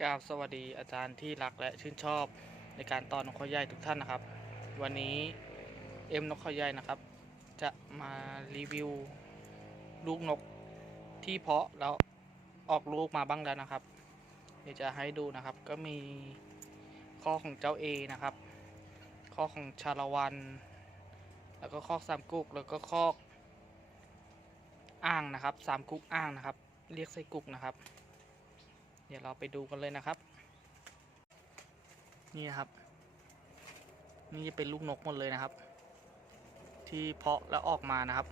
กราบสวัสดีอาจารย์ที่รักและชื่นชอบในการตอนนกเขาใหญ่ทุกท่านนะครับ วันนี้เอ็มนกเขาใหญ่นะครับ จะมารีวิวลูกนกที่เพาะแล้วออกลูกมาบ้างแล้วนะครับ เดี๋ยวจะให้ดูนะครับ ก็มีข้อของเจ้าเอนะครับ ข้อของชาละวัน แล้วก็ข้อสามกุกแล้วก็ข้ออ่างนะครับสามกุกอ่างนะครับ เรียกไส้กุกนะครับ เดี๋ยวเราไปดูกันเลยนะครับ นี่นะครับ นี่จะเป็นลูกนกหมดเลยนะครับ ที่เพาะแล้วออกมานะครับ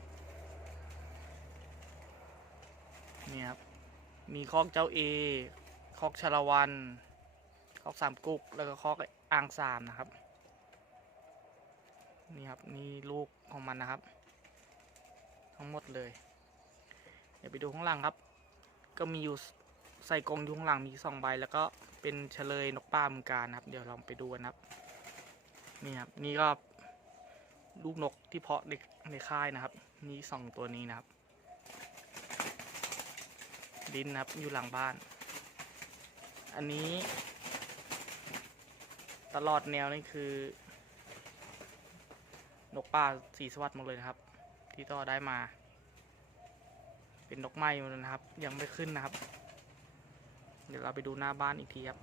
นี่ครับ มีคอกเจ้าเอคอกชาละวันคอกสามกุก แล้วก็คอกอ่างสามนะครับ นี่ครับ นี่ลูกของมันนะครับ ทั้งหมดเลย เดี๋ยวไปดูข้างหลังครับ ก็มีอยู่ ใส่กรงอยู่ข้างหลังมีสองใบ แล้วก็เป็นเฉลยนกป้ามืองการนะครับ เดี๋ยวลองไปดูกันะครับ นี่ครับ นี่ก็ลูกนกที่เพาะในในค่ายนะครับ นี่สองตัวนี้นะครับ ดินนะครับอยู่หลังบ้าน อันนี้ ตลอดแนวนี่คือนกป่าสีสวัสดิ์หมดเลยนะครับ ที่ต่อได้มา เป็นนกไม้หมดนะครับ ยังไม่ขึ้นนะครับ เดี๋ยวเราไปดูหน้าบ้านอีกทีครับ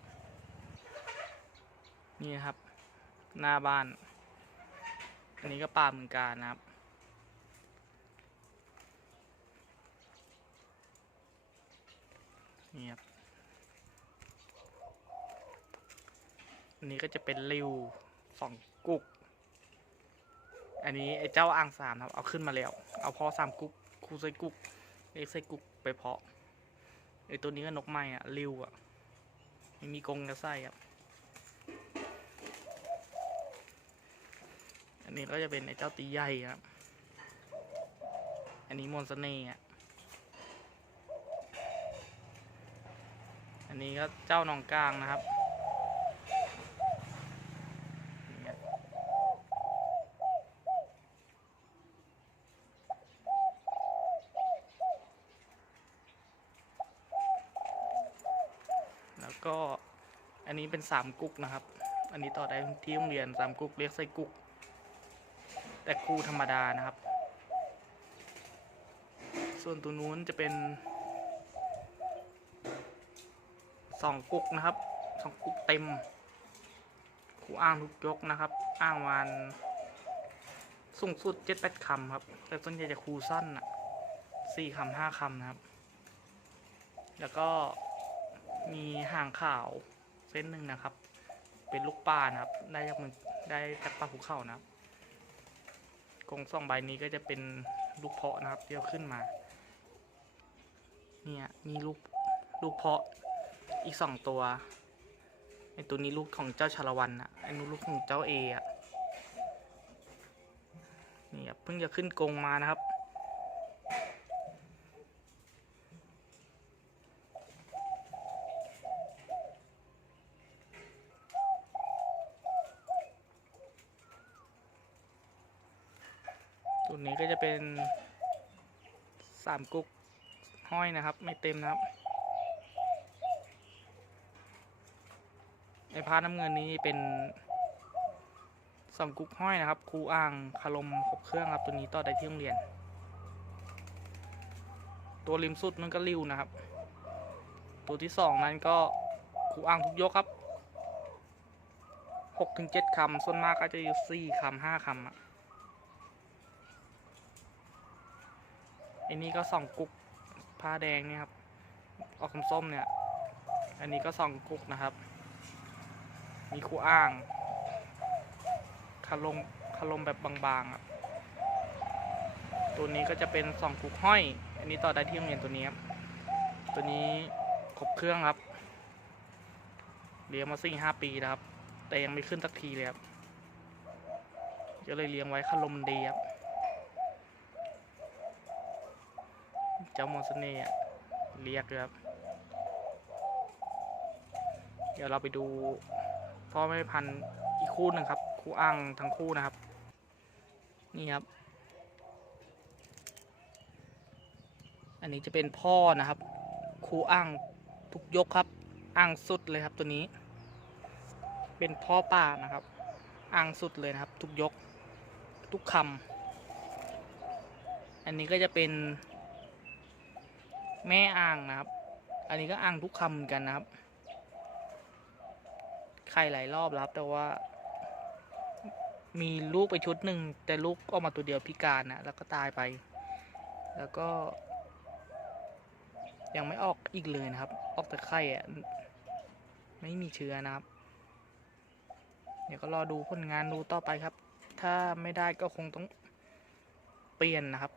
นี่ครับ หน้าบ้าน อันนี้ก็ป่าเหมือนกันนะครับ นี่ครับ อันนี้ก็จะเป็นริวสองกุก อันนี้ไอ้เจ้าอ่างสามครับ เอาขึ้นมาแล้ว เอาพอสามกุก คูไซกุก เล็กไซกุกไปเพาะ ไอตัวนี้ก็นกไม้อะริวอะไม่มีกรงกระไส้อะอันนี้ก็จะเป็นไอเจ้าตีใหญ่ครับ อันนี้มอนสเน่ห์อะอันนี้ก็เจ้าหนองกลางนะครับนี่ครับแล้ว ก็อันนี้เป็นสามกุ๊กนะครับ อันนี้ต่อได้ที่โรงเรียนสามกุ๊กเรียกไส้กุ๊ก แต่ครูธรรมดานะครับ ส่วนตัวนู้นจะเป็นสองกุ๊กนะครับสองกุ๊กเต็มครูอ้างทุกยกนะครับ อ้างวันสูงสุดเจ็ดแปดคำครับแต่ส่วนใหญ่จะคูสั้นอะสี่คำห้าคำนะครับ แล้วก็ มีห่างข่าวเส้นหนึ่งนะครับ เป็นลูกปลานะครับ ได้จากมือได้จากปลาภูเขานะครับกรงสองใบนี้ก็จะเป็นลูกเพาะนะครับที่เอาขึ้นมา เนี่ยมีลูกลูกเพาะอีกสองตัวไอตัวนี้ลูกของเจ้าชาละวันอะไอนู้นลูกของเจ้าเออะนี่ครับเพิ่งจะขึ้นกรงมานะครับ ตัวนี้ก็จะเป็นสามกุ๊กห้อยนะครับ ไม่เต็มนะครับ ในพาน้ำเงินนี้เป็นสองกุ๊กห้อยนะครับครูอ่างคารมครบเครื่องครับตัวนี้ต่อได้ที่โรงเรียน ตัวริมสุดนั่นก็ริ้วนะครับ ตัวที่สองนั้นก็ครูอ่างทุกยกครับหกถึงเจ็ดคำส่วนมากก็จะอยู่สี่คำห้าคำอะ อันนี้ก็สองกุ๊กผ้าแดงเนี่ยครับ ออกส้มๆเนี่ย อันนี้ก็สองกุ๊กนะครับ มีคู่อ้างคาลมคาลมแบบบางๆครับตัวนี้ก็จะเป็นสองกุ๊กห้อย อันนี้ต่อได้ที่โรงเรียนตัวนี้ครับ ตัวนี้ครบเครื่องครับเลี้ยงมาสี่ห้าปีแล้วครับ แต่ยังไม่ขึ้นสักทีเลยครับก็เลยเลี้ยงไว้คาลมดีครับ เจ้ามอนสเน่ห์อะเรียกเลยครับ เดี๋ยวเราไปดูพ่อแม่พันธุ์อีกคู่หนึ่งครับ คู่อ้างทั้งคู่นะครับ นี่ครับ อันนี้จะเป็นพ่อนะครับ คู่อ้างทุกยกครับอ่างสุดเลยครับตัวนี้ เป็นพ่อป่านะครับอ่างสุดเลยนะครับ ทุกยกทุกคำอันนี้ก็จะเป็น แม่อ่างนะครับ อันนี้ก็อ่างทุกคำเหมือนกันนะครับ ไข่หลายรอบแล้วครับแต่ว่า มีลูกไปชุดหนึ่งแต่ลูกออกมาตัวเดียวพิการนะแล้วก็ตายไป แล้วก็ ยังไม่ออกอีกเลยนะครับ ออกแต่ไข่อะไม่มีเชื้อนะครับ เดี๋ยวก็รอดูผลงานดูต่อไปครับ ถ้าไม่ได้ก็คงต้องเปลี่ยนนะครับ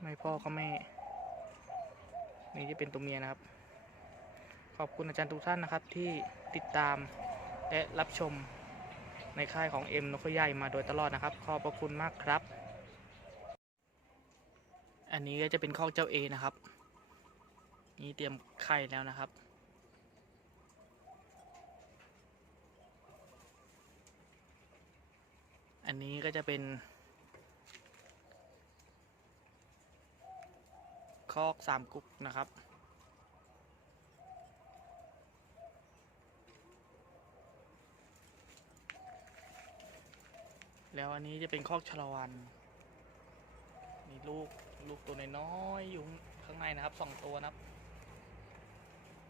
ไม่พ่อก็แม่ นี่จะเป็นตัวเมียนะครับ ขอบคุณอาจารย์ทุกท่านนะครับที่ติดตามและรับชมในค่ายของเอ็มนกเขาใหญ่มาโดยตลอดนะครับ ขอบพระคุณมากครับ อันนี้ก็จะเป็นข้อกเจ้าเอนะครับ นี่เตรียมไข่แล้วนะครับอันนี้ก็จะเป็น คอกสามกุ๊กนะครับ แล้วอันนี้จะเป็นคอกชลวันมีลูกลูกตัวน้อยๆอยู่ข้างในนะครับสองตัวนะครับ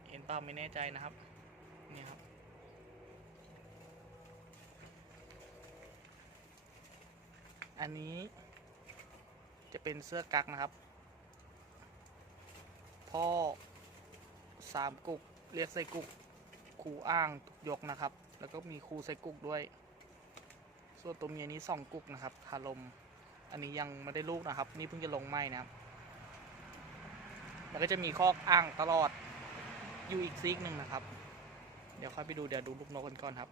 เห็นเปล่าไม่แน่ใจนะครับนี่ครับอันนี้จะเป็นเสื้อกั๊กนะครับ พ่อสามกุกเรียกไส้กุกครูอ้างทุกยกนะครับ แล้วก็มีครูไส้กุกด้วย ส่วนตัวเมียนี้สองกุกนะครับคารมอันนี้ยังไม่ได้ลูกนะครับ นี่เพิ่งจะลงไม้นะครับมันก็จะมีคอกอ้างตลอดอยู่อีกซีกหนึ่งนะครับ เดี๋ยวค่อยไปดูเดี๋ยวดูลูกนกกันก่อนครับ